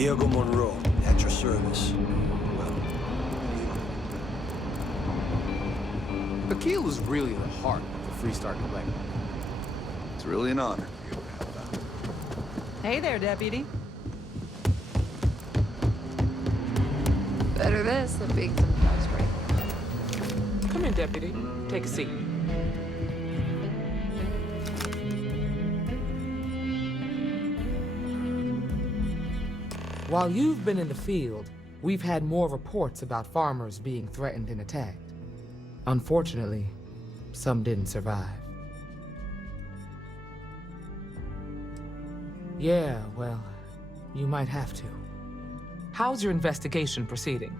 Diego Monroe, at your service. Well, Akil is really the heart of the Freestar Collective. it's really an honor. Hey there, Deputy. Better this than being some house break. Come in, Deputy. Take a seat. While you've been in the field, we've had more reports about farmers being threatened and attacked. Unfortunately, some didn't survive. Yeah, well, you might have to. How's your investigation proceeding?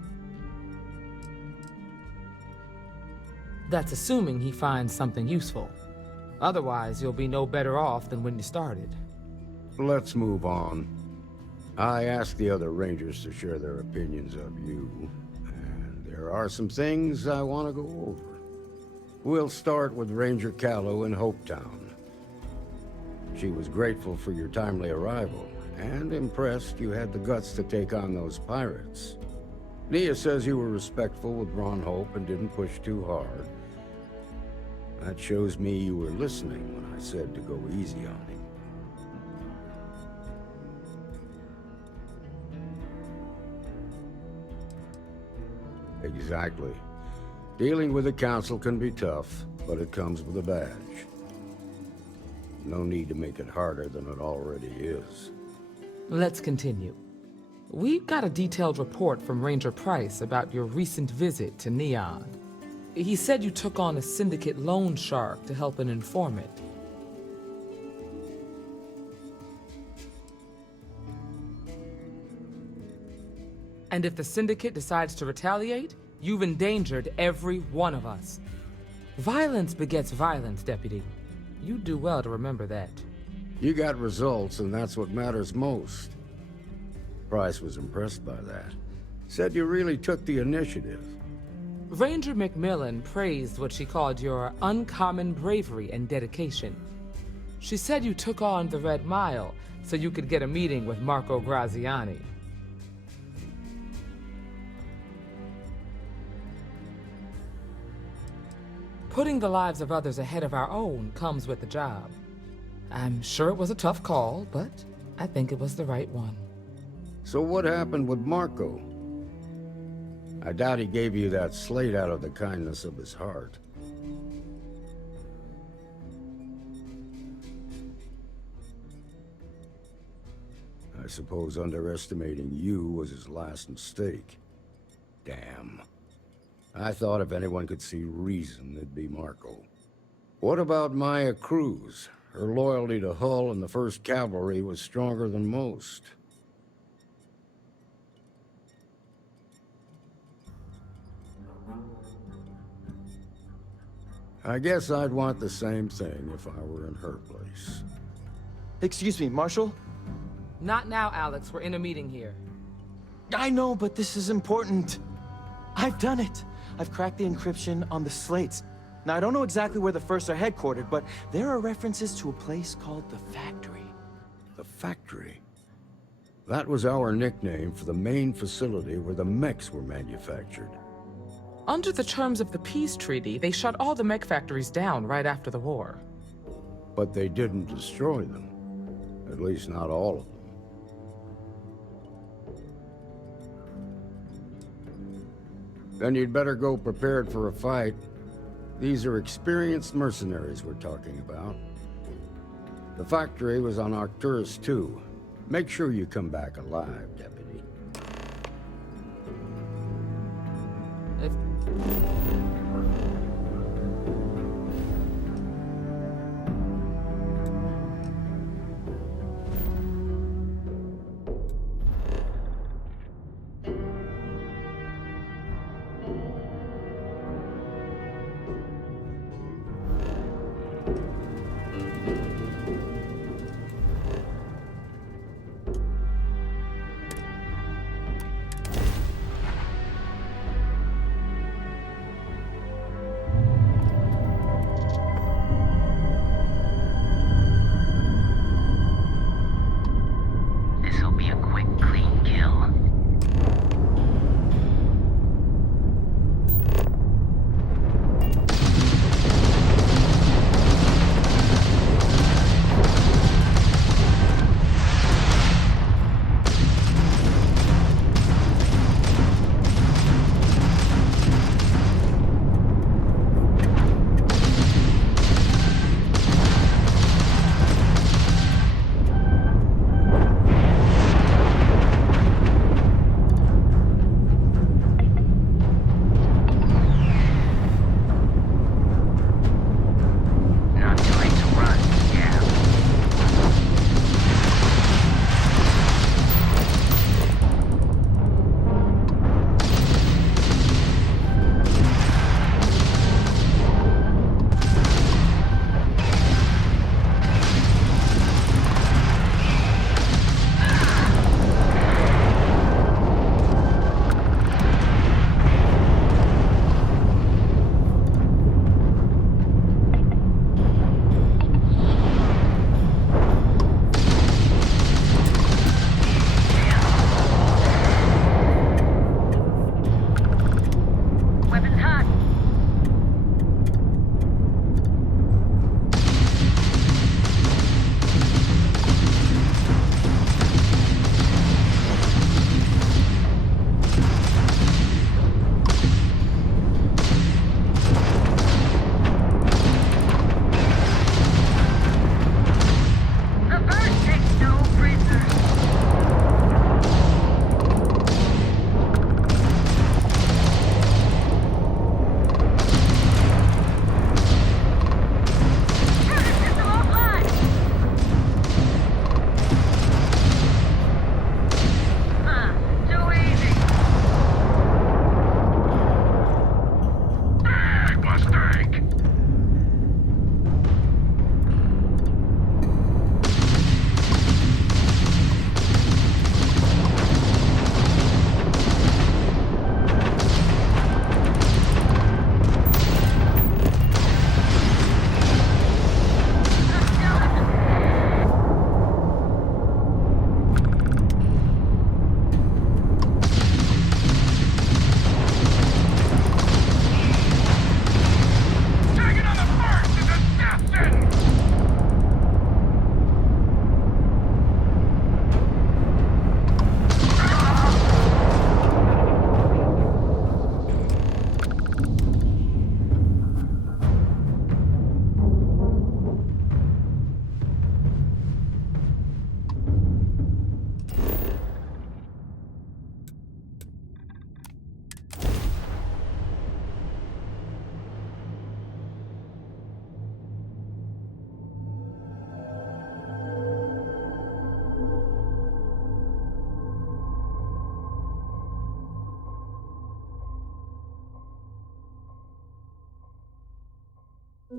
That's assuming he finds something useful. Otherwise, you'll be no better off than when you started. Let's move on. I asked the other Rangers to share their opinions of you, and there are some things I want to go over. We'll start with Ranger Callow in Hopetown. She was grateful for your timely arrival, and impressed you had the guts to take on those pirates. Nia says you were respectful with Ron Hope and didn't push too hard. That shows me you were listening when I said to go easy on him. Exactly. Dealing with the Council can be tough, but it comes with a badge. No need to make it harder than it already is. Let's continue. We've got a detailed report from Ranger Price about your recent visit to Neon. He said you took on a syndicate loan shark to help an informant. And if the syndicate decides to retaliate, you've endangered every one of us. Violence begets violence, Deputy. You do well to remember that. You got results, and that's what matters most. Price was impressed by that. Said you really took the initiative. Ranger McMillan praised what she called your uncommon bravery and dedication. She said you took on the Red Mile so you could get a meeting with Marco Graziani. Putting the lives of others ahead of our own comes with the job. I'm sure it was a tough call, but I think it was the right one. So what happened with Marco? I doubt he gave you that slate out of the kindness of his heart. I suppose underestimating you was his last mistake. Damn. I thought if anyone could see reason, it'd be Marco. What about Maya Cruz? Her loyalty to Hull and the 1st Cavalry was stronger than most. I guess I'd want the same thing if I were in her place. Excuse me, Marshal? Not now, Alex. We're in a meeting here. I know, but this is important. I've done it. I've cracked the encryption on the slates. Now, I don't know exactly where the First are headquartered, but there are references to a place called the Factory. The Factory? That was our nickname for the main facility where the mechs were manufactured. Under the terms of the peace treaty, they shut all the mech factories down right after the war. But they didn't destroy them. At least not all of them. Then you'd better go prepared for a fight. These are experienced mercenaries we're talking about. The factory was on Arcturus 2. Make sure you come back alive, Deputy. This'll be a quick, clean kill.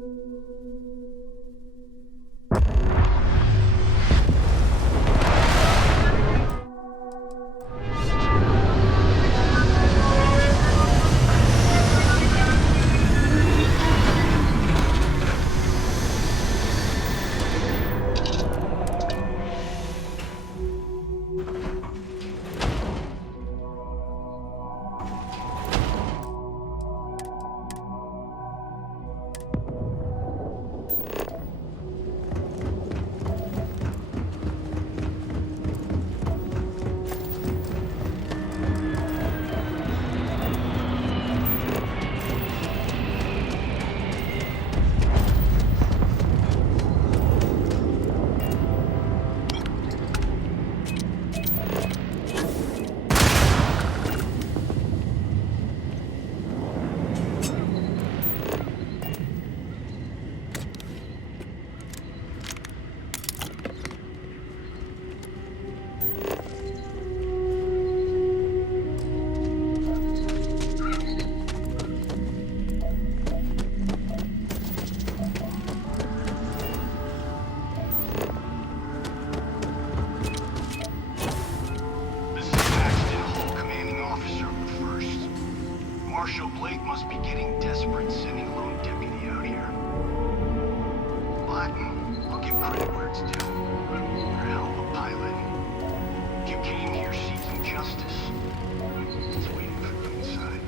This is Paxton Hull, commanding officer of the 1st. Marshal Blake must be getting desperate sending a lone deputy out here. But I'll give credit where it's due. You're a hell of a pilot. If you came here seeking justice, it's waiting for you inside.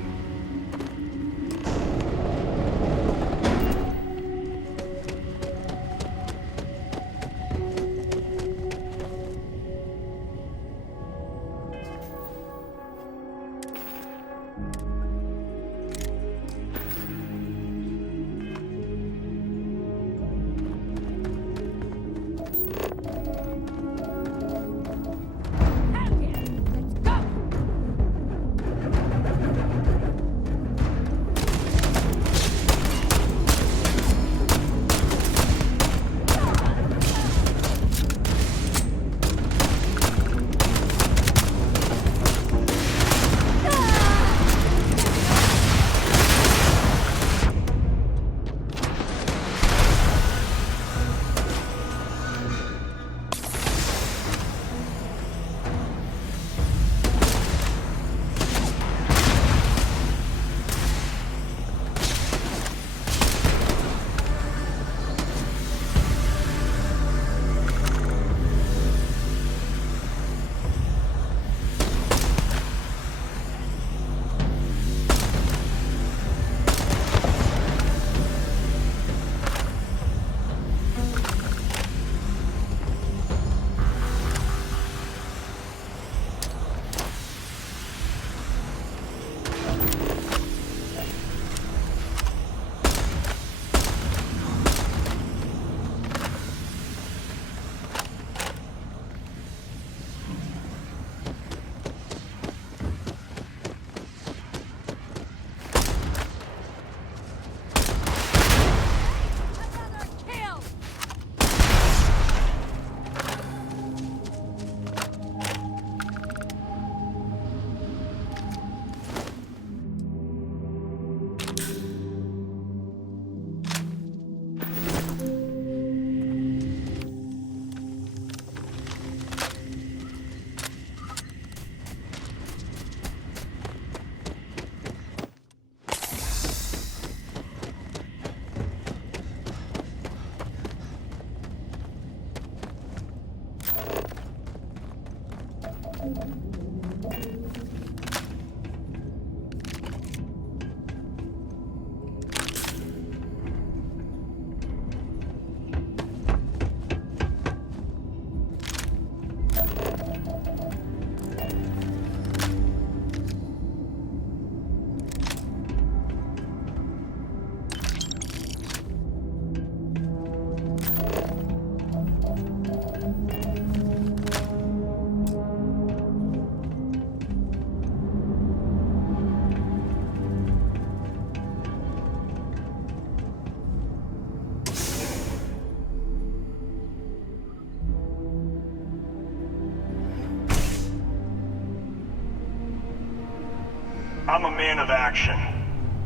I'm a man of action.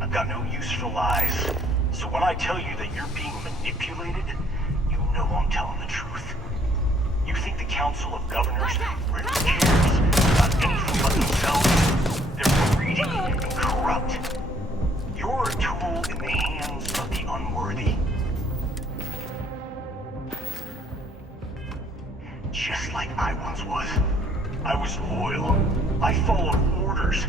I've got no use for lies. So when I tell you that you're being manipulated, you know I'm telling the truth. You think the Council of Governors really cares about anything but themselves? They're greedy and corrupt. You're a tool in the hands of the unworthy. Just like I once was. I was loyal. I followed orders.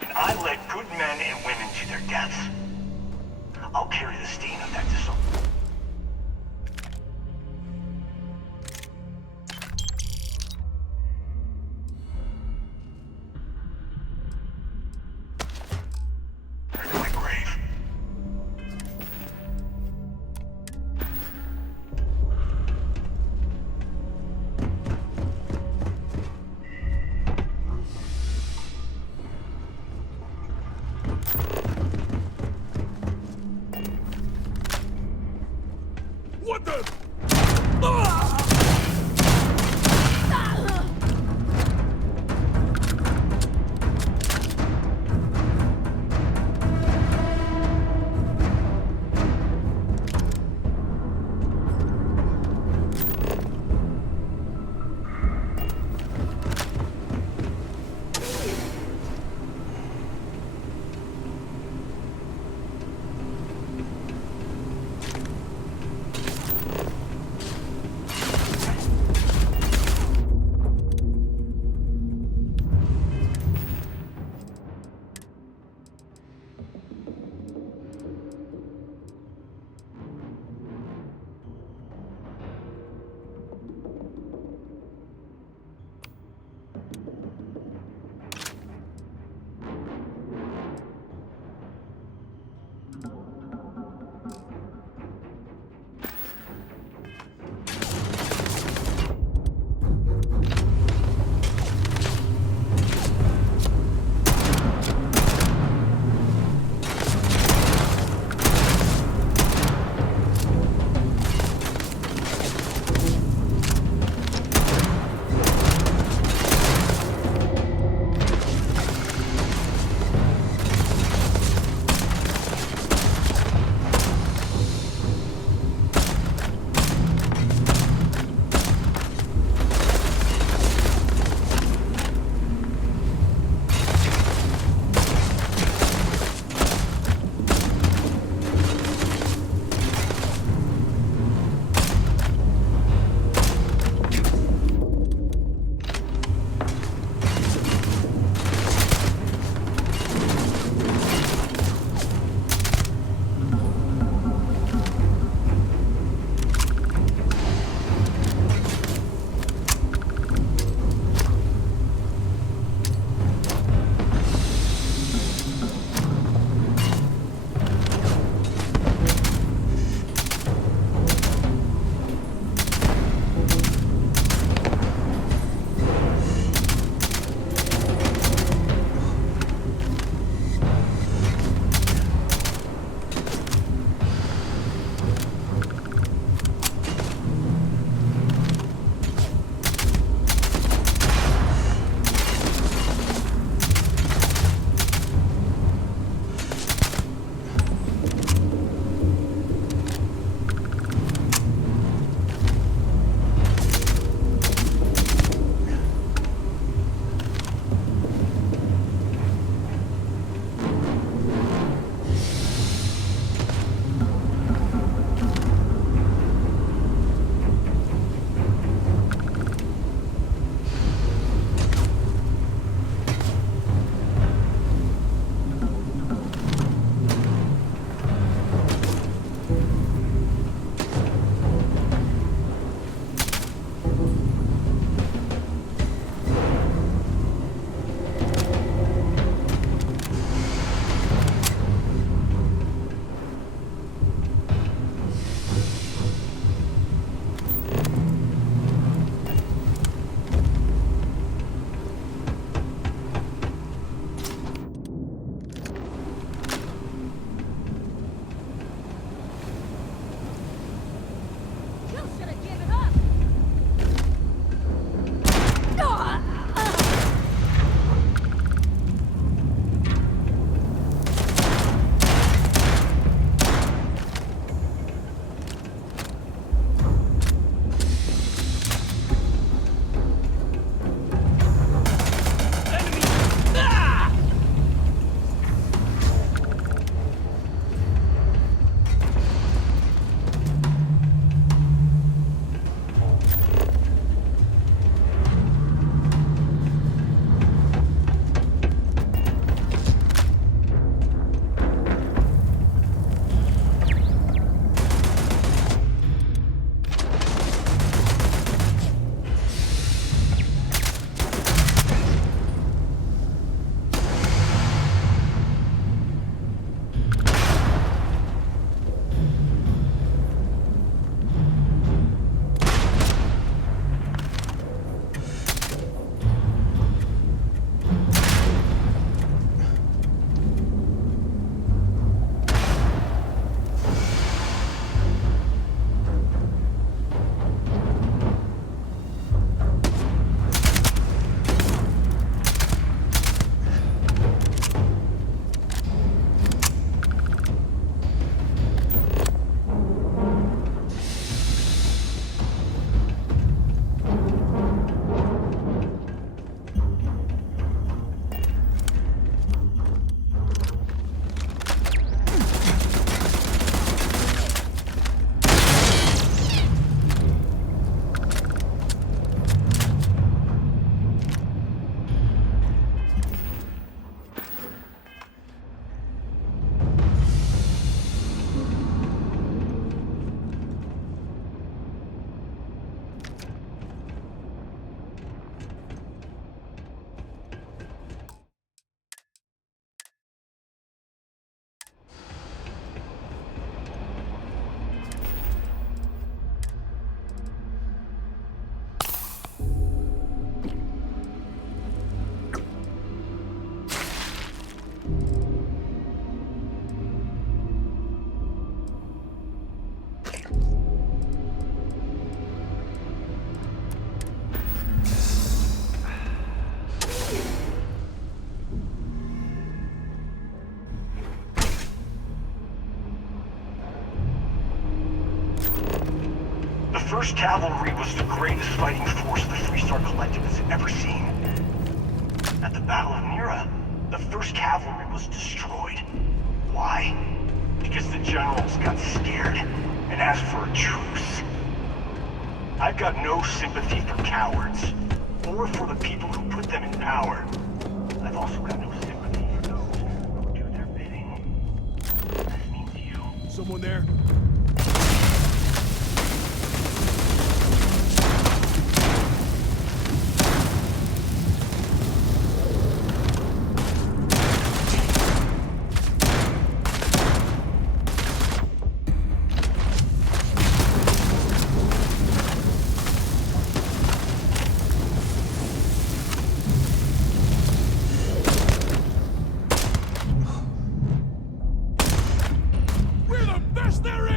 And I led good men and women to their deaths. I'll carry the stain of that to some. To my grave. What the? 1st Cavalry was the greatest fighting force the Freestar Collective has ever seen. At the Battle of Nira, the 1st Cavalry was destroyed. Why? Because the generals got scared and asked for a truce. I've got no sympathy for cowards, or for the people who put them in power. I've also got no sympathy for those who do their bidding. This means you. Someone there? Mercenaries!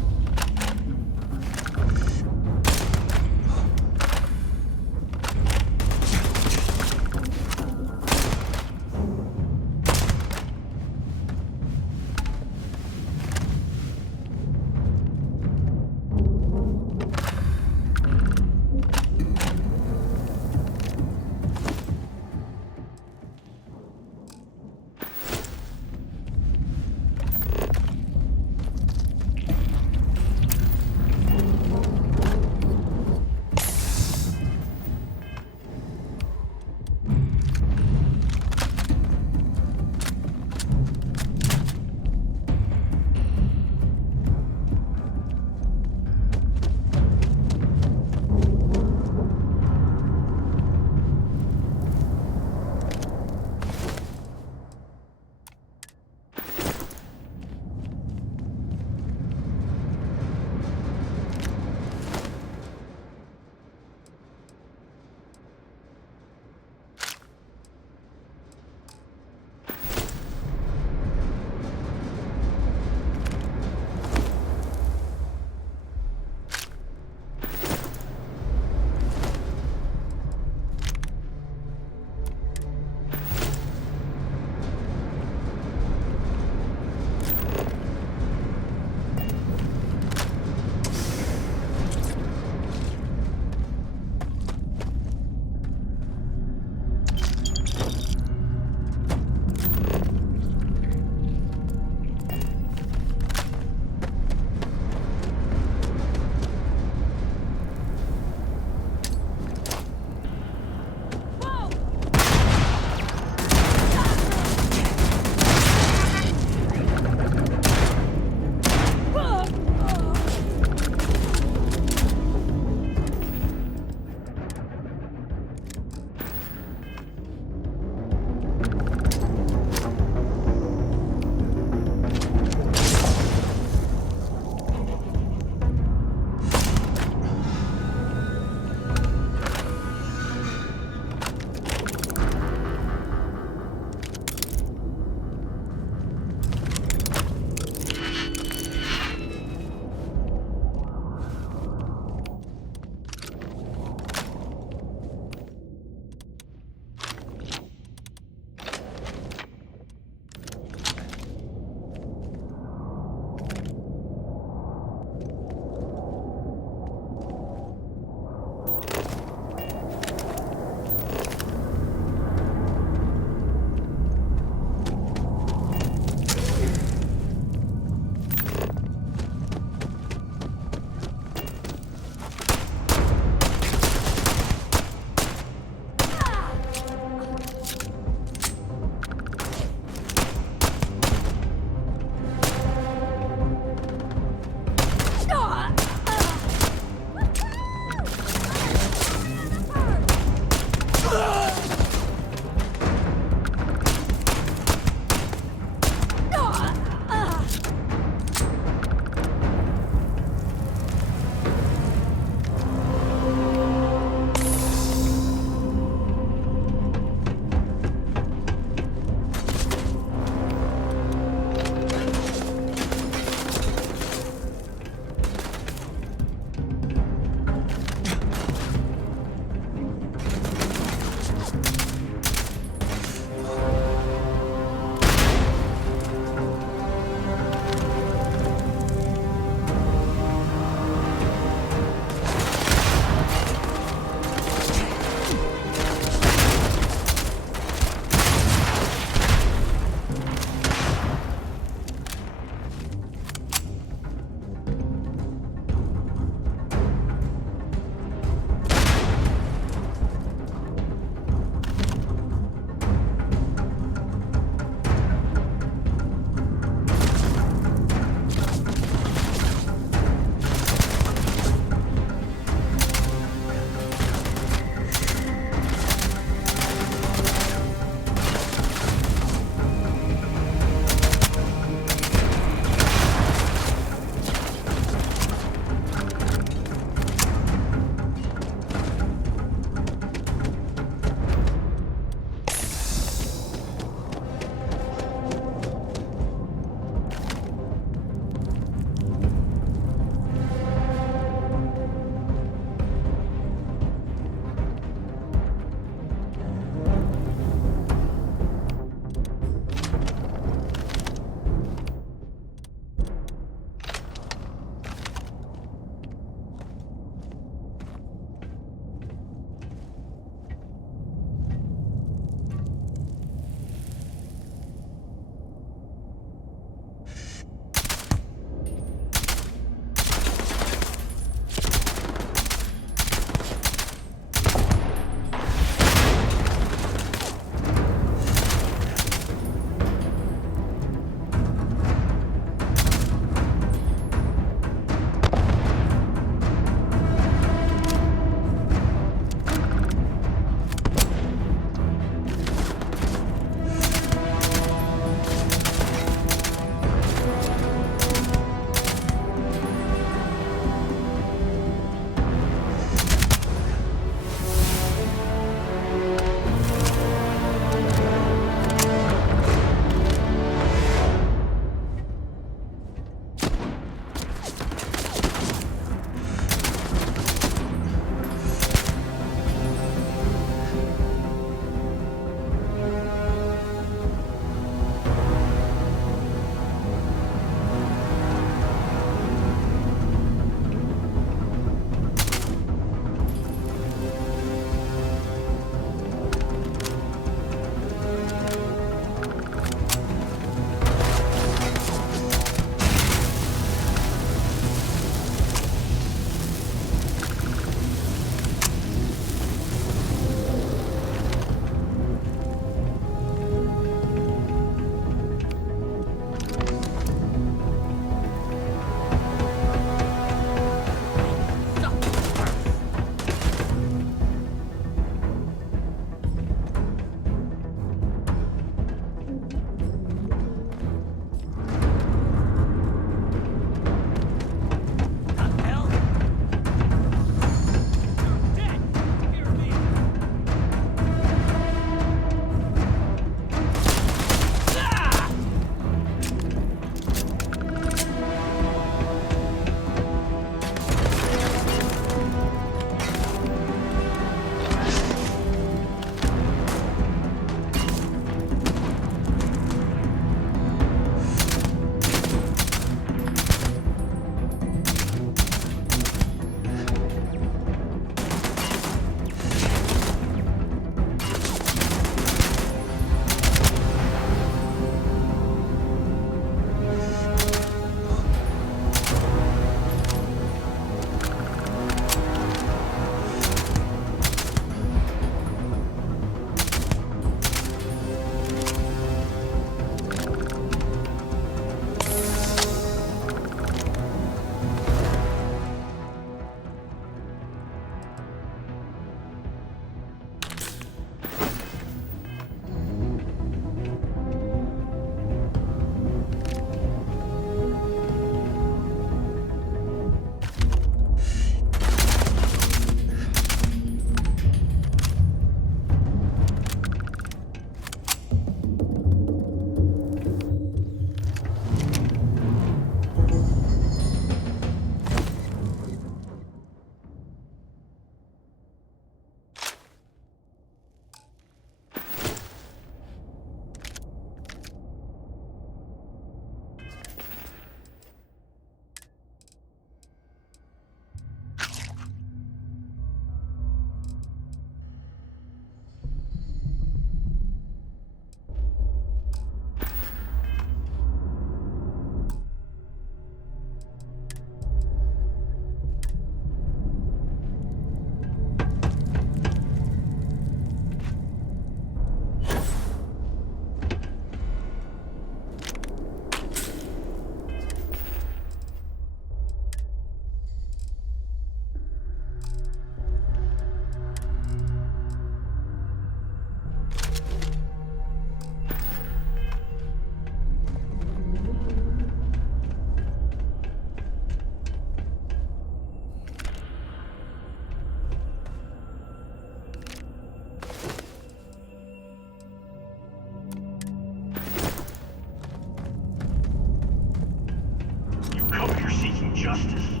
Justice?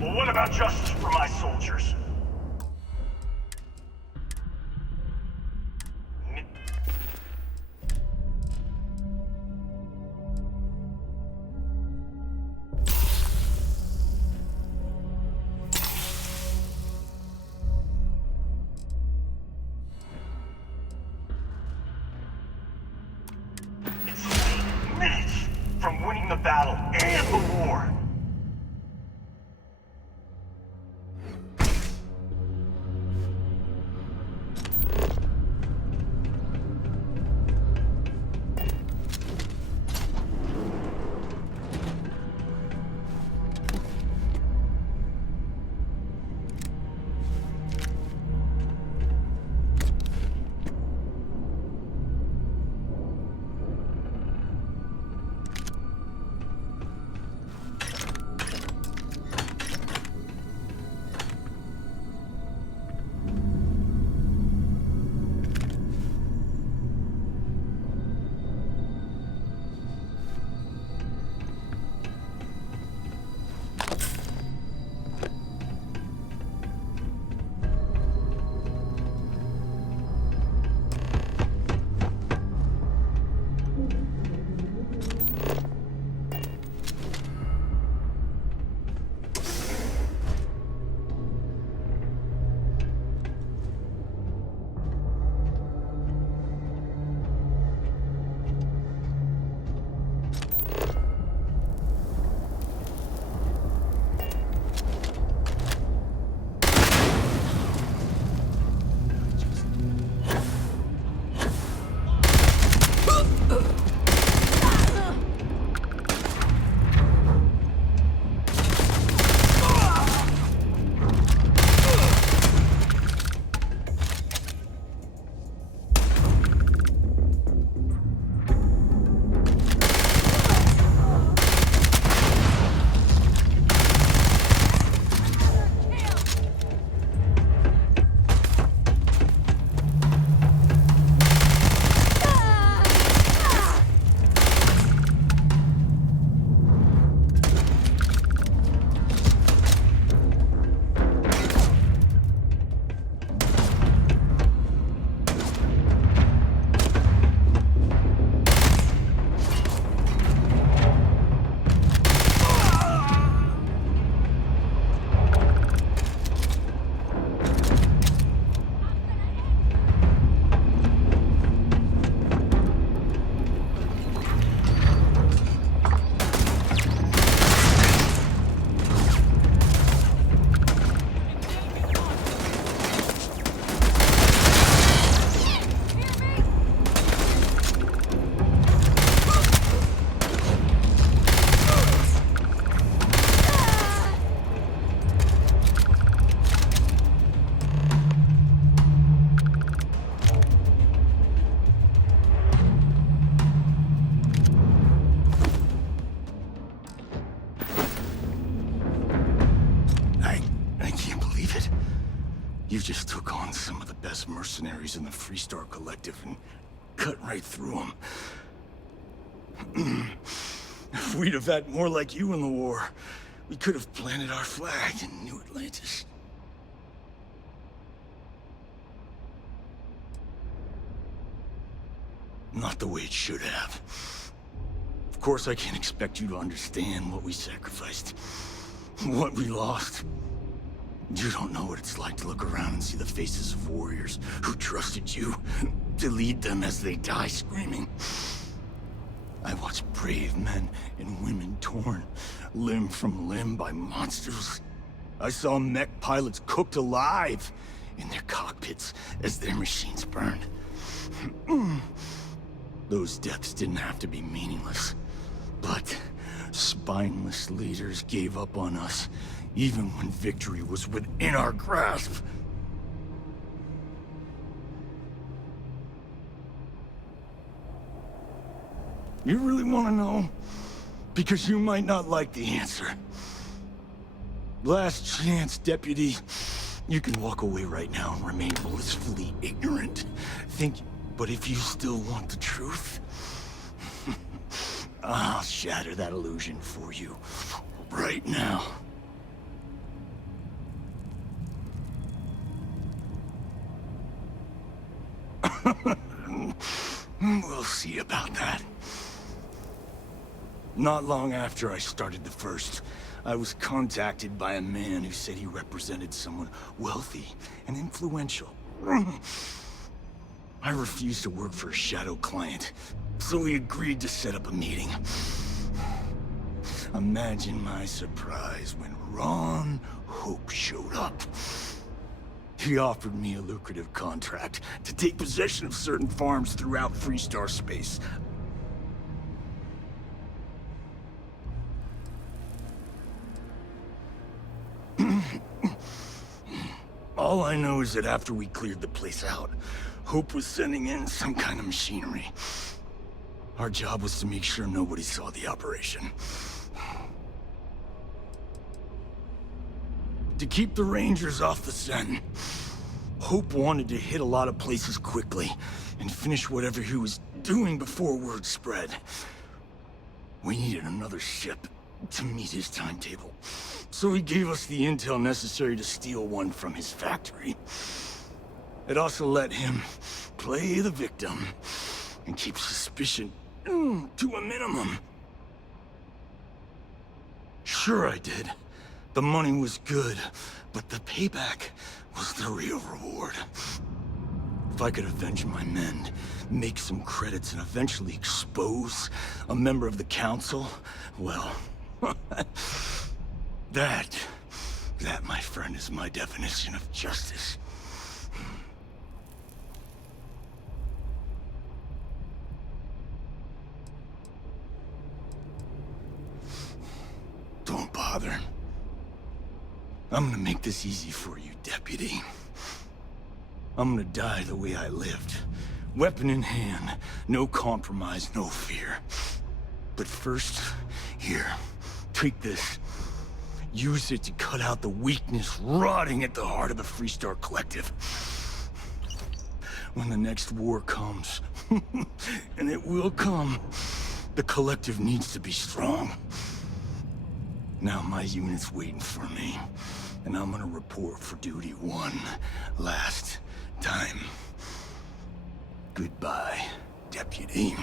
Well, what about justice for my soldiers? It's 8 minutes from winning the battle and the war. You just took on some of the best mercenaries in the Freestar Collective and cut right through them. If we'd have had more like you in the war, we could have planted our flag in New Atlantis. Not the way it should have. Of course, I can't expect you to understand what we sacrificed, what we lost. You don't know what it's like to look around and see the faces of warriors who trusted you to lead them as they die screaming. I watched brave men and women torn limb from limb by monsters. I saw mech pilots cooked alive in their cockpits as their machines burned. Those deaths didn't have to be meaningless, but spineless leaders gave up on us even when victory was within our grasp. You really want to know? Because you might not like the answer. Last chance, Deputy. You can walk away right now and remain blissfully ignorant. But if you still want the truth, I'll shatter that illusion for you. right now. We'll see about that. Not long after I started the first, I was contacted by a man who said he represented someone wealthy and influential. I refused to work for a shadow client, so he agreed to set up a meeting. Imagine my surprise when Ron Hope showed up. He offered me a lucrative contract to take possession of certain farms throughout Freestar space. All I know is that after we cleared the place out, Hope was sending in some kind of machinery. Our job was to make sure nobody saw the operation. To keep the Rangers off the scent, Hope wanted to hit a lot of places quickly and finish whatever he was doing before word spread. We needed another ship to meet his timetable, so he gave us the intel necessary to steal one from his factory. It also let him play the victim and keep suspicion to a minimum. Sure I did. The money was good, but the payback was the real reward. If I could avenge my men, make some credits, and eventually expose a member of the council, well, that, my friend, is my definition of justice. Don't bother. I'm gonna make this easy for you, Deputy. I'm gonna die the way I lived. Weapon in hand, no compromise, no fear. But first, here, take this. Use it to cut out the weakness rotting at the heart of the Freestar Collective. When the next war comes, and it will come, the Collective needs to be strong. Now my unit's waiting for me, and I'm gonna report for duty one last time. Goodbye, Deputy.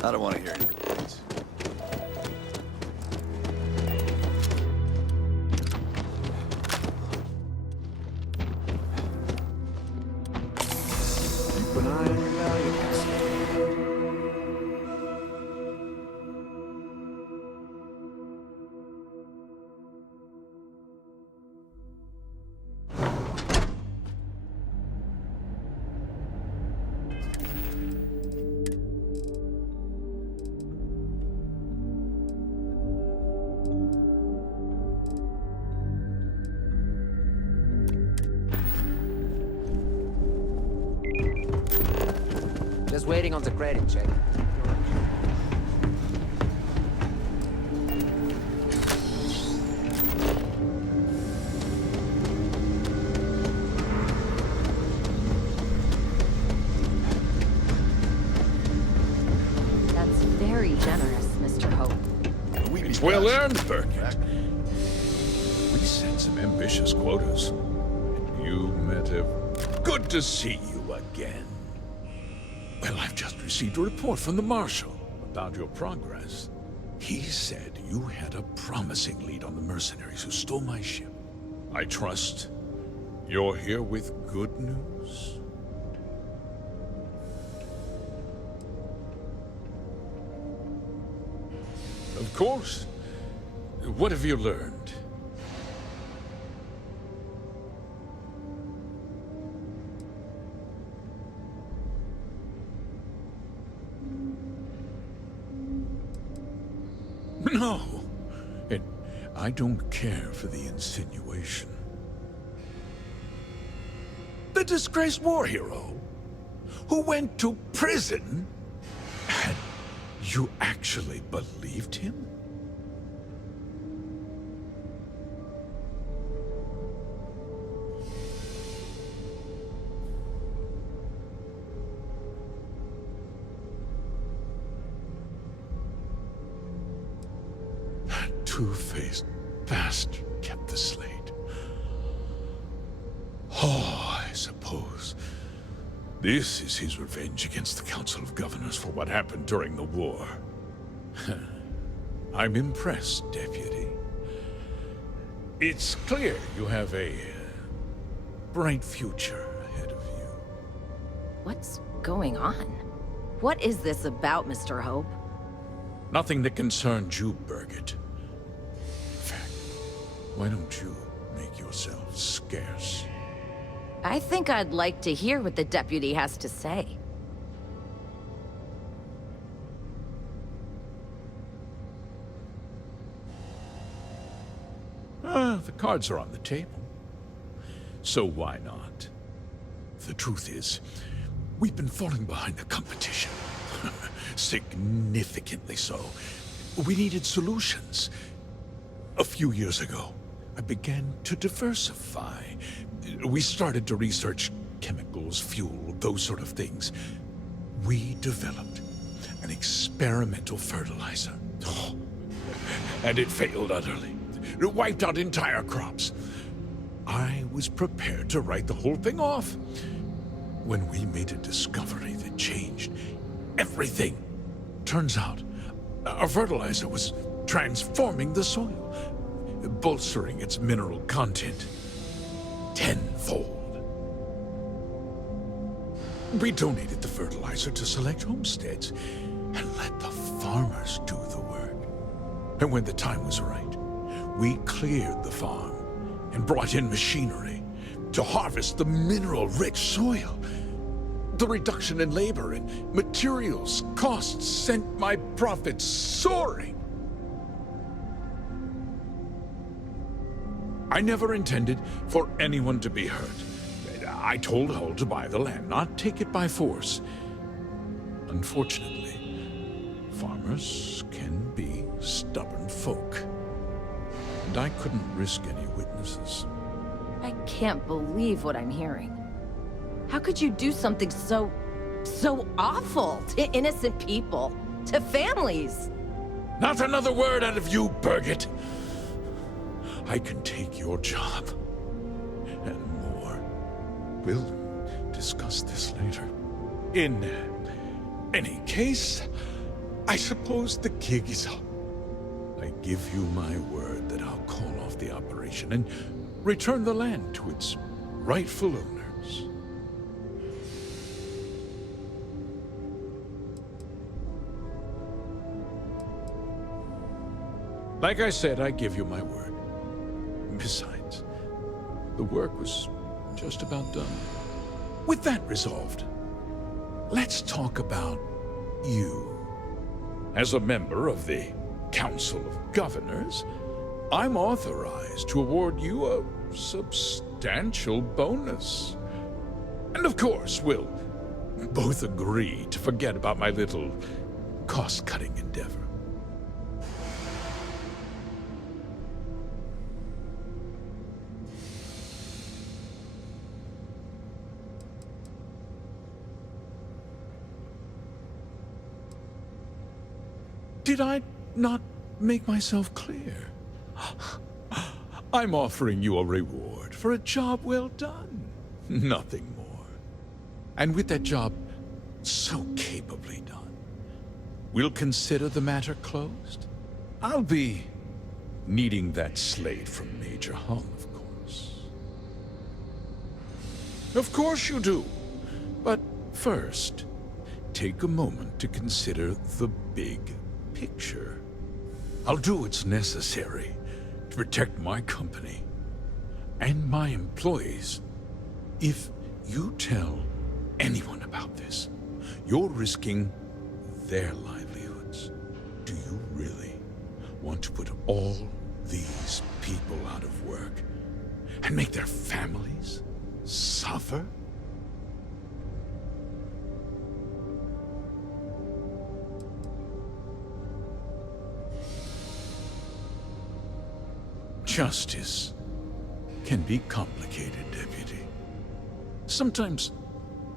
I don't want to hear any complaints. Keep an eye on your valuables. Just waiting on the credit check. That's very generous, Mr. Hope. It's well earned, Birgit. We set some ambitious quotas. And you met him. Good to see you again. Well, I've just received a report from the Marshal about your progress. He said you had a promising lead on the mercenaries who stole my ship. I trust you're here with good news. Of course. What have you learned? No. And I don't care for the insinuation. The disgraced war hero who went to prison? And you actually believed him? That two-faced bastard kept the slate. Oh, I suppose this is his revenge against the Council of Governors for what happened during the war. I'm impressed, Deputy. It's clear you have a bright future ahead of you. What's going on? What is this about, Mr. Hope? Nothing that concerns you, Birgit. In fact, why don't you make yourself scarce? I think I'd like to hear what the deputy has to say. The cards are on the table. So why not? The truth is, we've been falling behind the competition. Significantly so. We needed solutions. A few years ago, I began to diversify. We started to research chemicals, fuel, those sort of things. We developed an experimental fertilizer. Oh, and it failed utterly. It wiped out entire crops. I was prepared to write the whole thing off when we made a discovery that changed everything. Turns out, our fertilizer was transforming the soil, bolstering its mineral content tenfold. We donated the fertilizer to select homesteads and let the farmers do the work. And when the time was right, we cleared the farm and brought in machinery to harvest the mineral-rich soil. The reduction in labor and materials costs sent my profits soaring. I never intended for anyone to be hurt. I told Hull to buy the land, not take it by force. Unfortunately, farmers can be stubborn folk. And I couldn't risk any witnesses. I can't believe what I'm hearing. How could you do something so awful to innocent people, to families? Not another word out of you, Birgit. I can take your job. And more. We'll discuss this later. In any case, I suppose the gig is up. I give you my word that I'll call off the operation and return the land to its rightful owners. Like I said, I give you my word. Besides, the work was just about done. With that resolved, let's talk about you. As a member of the Council of Governors, I'm authorized to award you a substantial bonus. And of course, we'll both agree to forget about my little cost-cutting endeavor. Did I not make myself clear? I'm offering you a reward for a job well done. Nothing more. And with that job so capably done, we'll consider the matter closed. I'll be needing that slate from Major Hull, of course. Of course you do. But first, take a moment to consider the big picture. I'll do what's necessary to protect my company and my employees. If you tell anyone about this, you're risking their livelihoods. Do you really want to put all these people out of work and make their families suffer? Justice can be complicated, Deputy. Sometimes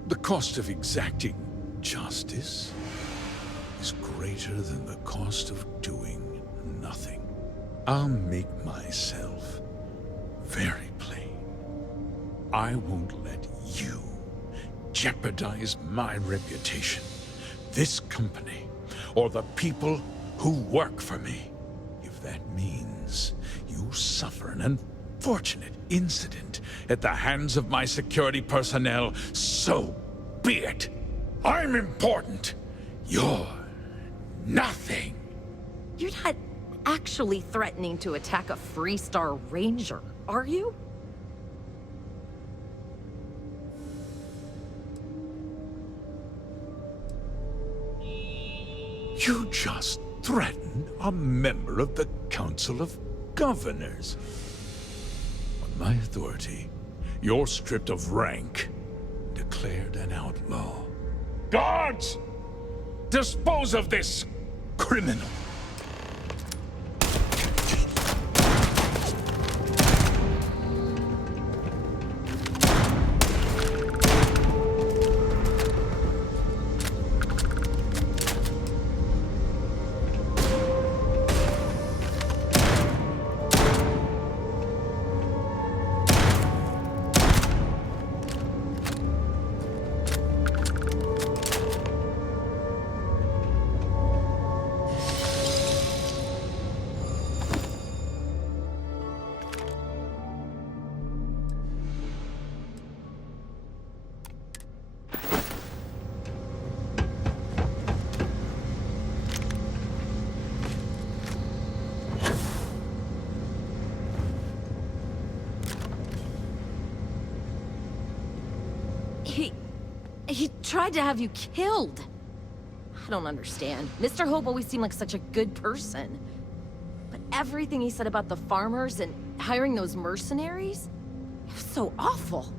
the cost of exacting justice is greater than the cost of doing nothing. I'll make myself very plain. I won't let you jeopardize my reputation, this company, or the people who work for me. If that means you suffer an unfortunate incident at the hands of my security personnel, so be it. I'm important. You're nothing. You're not actually threatening to attack a Freestar Ranger, are you? You just threatened a member of the Council of Governors. On my authority, you're stripped of rank, declared an outlaw. Guards! Dispose of this criminal! He tried to have you killed. I don't understand. Mr. Hope always seemed like such a good person. But everything he said about the farmers and hiring those mercenaries, it was so awful.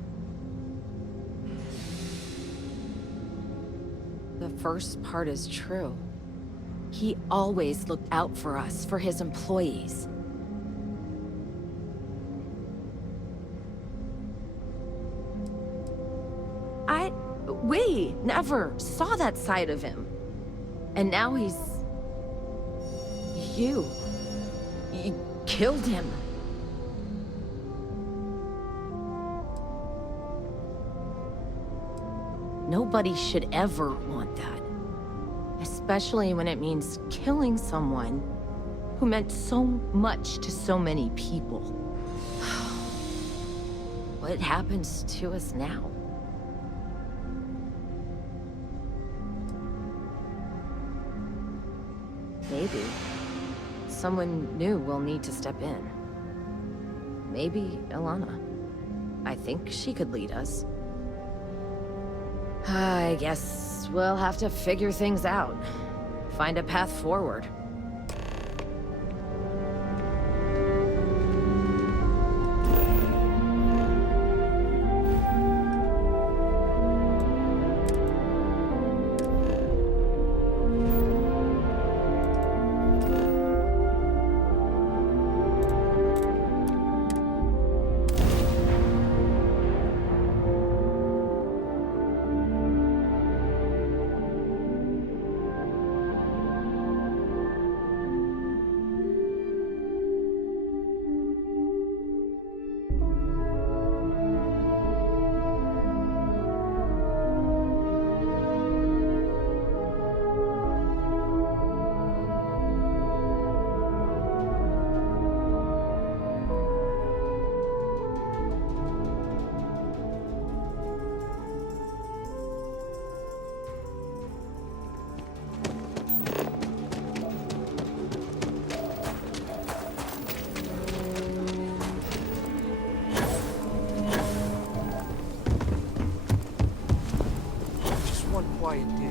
The first part is true. He always looked out for us, for his employees. We never saw that side of him. And now he's... You killed him. Nobody should ever want that. Especially when it means killing someone who meant so much to so many people. What happens to us now? Maybe someone new will need to step in. Maybe Ilana. I think she could lead us. I guess we'll have to figure things out. Find a path forward. Quiet day.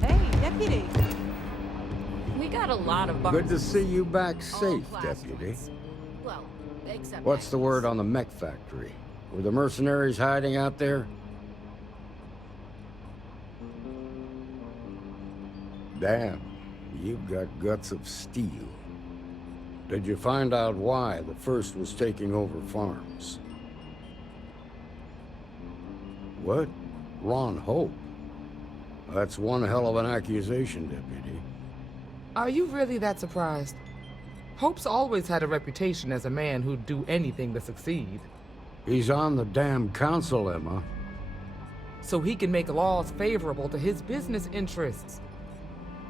Hey, deputy. We got a lot of Good to see you back safe, Deputy. Well, except What's the word on the Mech Factory? Were the mercenaries hiding out there? Damn, you've got guts of steel. Did you find out why the first was taking over farms? What? Ron Hope? That's one hell of an accusation, Deputy. Are you really that surprised? Hope's always had a reputation as a man who'd do anything to succeed. He's on the damn council, Emma. So he can make laws favorable to his business interests.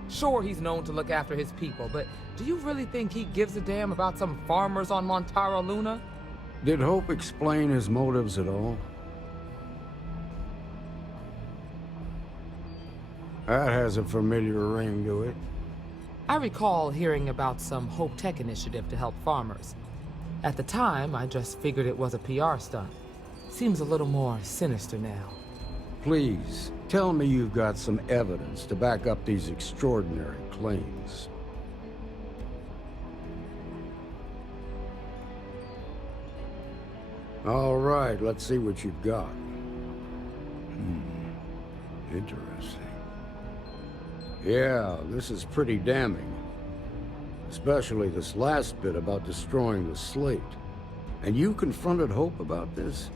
Sure, he's known to look after his people, but do you really think he gives a damn about some farmers on Montara Luna? Did Hope explain his motives at all? That has a familiar ring to it. I recall hearing about some Hope Tech initiative to help farmers. At the time, I just figured it was a PR stunt. Seems a little more sinister now. Please, tell me you've got some evidence to back up these extraordinary claims. All right, let's see what you've got. Interesting. Yeah, this is pretty damning. Especially this last bit about destroying the slate. And you confronted Hope about this?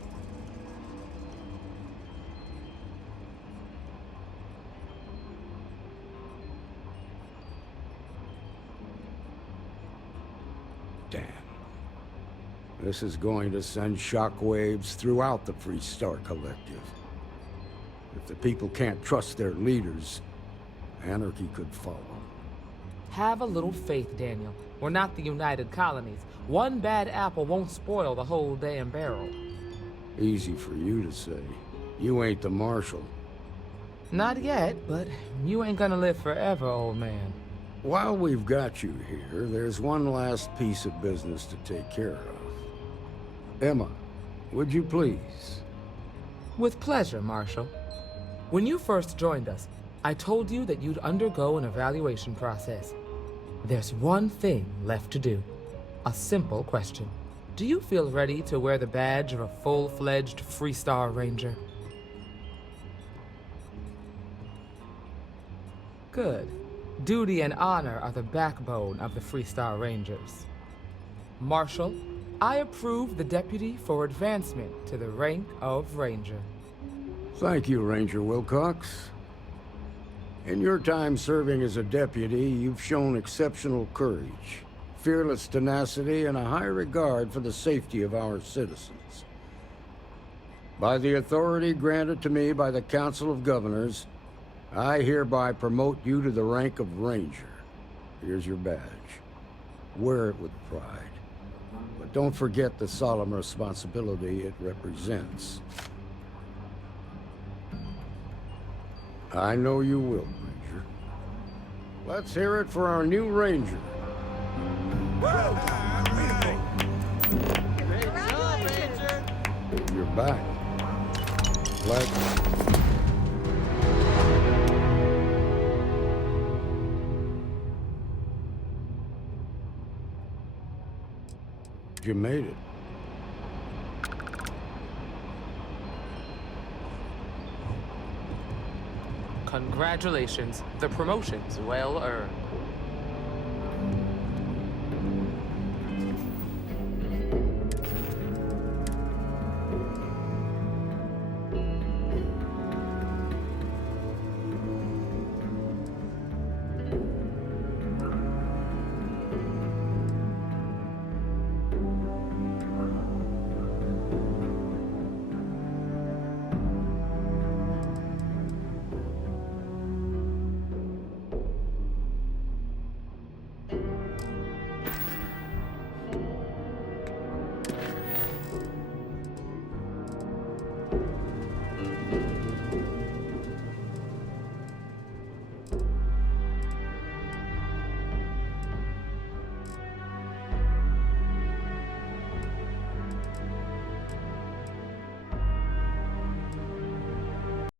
Damn. This is going to send shockwaves throughout the Freestar Collective. If the people can't trust their leaders, anarchy could follow. Have a little faith, Daniel. We're not the United Colonies. One bad apple won't spoil the whole damn barrel. Easy for you to say. You ain't the Marshal. Not yet, but you ain't gonna live forever, old man. While we've got you here, there's one last piece of business to take care of. Emma, would you please? With pleasure, Marshal. When you first joined us, I told you that you'd undergo an evaluation process. There's one thing left to do. A simple question. Do you feel ready to wear the badge of a full-fledged Freestar Ranger? Good. Duty and honor are the backbone of the Freestar Rangers. Marshal, I approve the deputy for advancement to the rank of Ranger. Thank you, Ranger Wilcox. In your time serving as a deputy, you've shown exceptional courage, fearless tenacity, and a high regard for the safety of our citizens. By the authority granted to me by the Council of Governors, I hereby promote you to the rank of Ranger. Here's your badge. Wear it with pride. But don't forget the solemn responsibility it represents. I know you will, Ranger. Let's hear it for our new Ranger. You're back. Glad. You made it. Congratulations. The promotion's well earned.